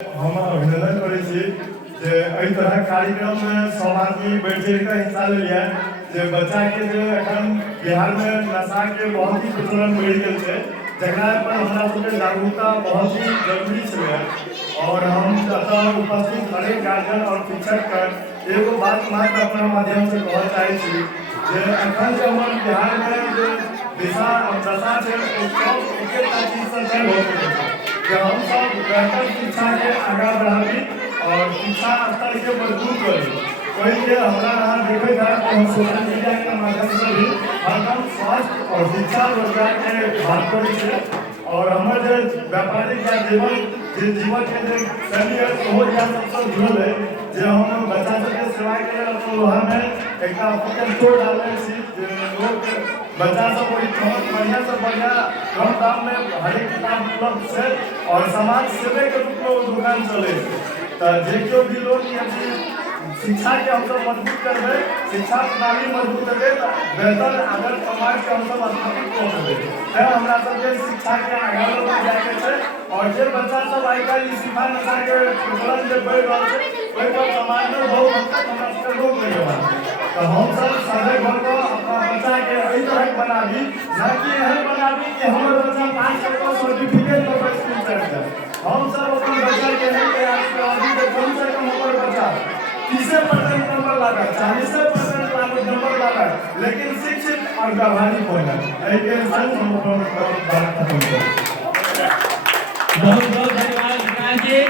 हम अभिनंदन करै छी जे एहि तरह कार्यक्रम में सब आदमी बैठ के हिस्सा लिया जे बच्चा के जे एखन बिहार में नशा के बहुत ही प्रचलन बढ़ि गेल छै जकरा पर हमरा सबके जागरूकता बहुत ही जरूरी छलै और हम एतऽ उपस्थित हरेक गार्जियन और शिक्षक के एगो बात मात्र अपना माध्यम से कहऽ चाहै छी जे एखन जे हमर बिहार में जे दिशा और दशा छै ओ सब एकेटा चीज से तय भऽ गेल छै कि हम सब बेहतर शिक्षा के आगा बढ़ाबी और शिक्षा स्तर के मजबूत करी। कोई के हमरा यहाँ देखे जाए तो हम सोशल मीडिया के माध्यम से भी हरदम स्वास्थ्य और शिक्षा रोजगार के बात करै छै और हमर जे व्यापारिक या जीवन के जे शैली है ओहो इएह सबसे जुड़ल है जे हम बच्चा सबके सेवा के लेल अपन लोहा में एकटा अपन स्टोर डालने छी जे लोग बच्चा सब कोई बहुत बढ़िया से बढ़िया कम दाम में हर एक किताब उपलब्ध है और समाज सेवे के रूप में वो दुकान चले तो जे क्यों भी लोग शिक्षा के हम सब मजबूत करबे शिक्षा प्रणाली मजबूत करबे बेहतर आदर्श समाज के हम सब स्थापित कर देबे है हमरा सबके शिक्षा के आगे लेके जाए के छै और जे बच्चा सब आइ काल्हि शिक्षा नशा के प्रचलन जे बढ़ि रहल छै ओहि पर समाज में बहुत हद तक हमरा सबके रोक लगेबा तो हम सब सदै भर के अपना बच्चा के एहि तरह बनाबी ना कि एहन बनाबी कि हमर बच्चा पास करके सर्टिफिकेट पर स्कूल चढ़ जाए हम सब अपन बच्चा के नहीं प्रयास कराबी कि कम से कम हमर बच्चा 30% नंबर लागा 40% नंबर लागा लेकिन शिक्षित और व्यावहारिक होना एहि के संग हम अपन बात खत्म करू। बहुत बहुत धन्यवाद विकास जी।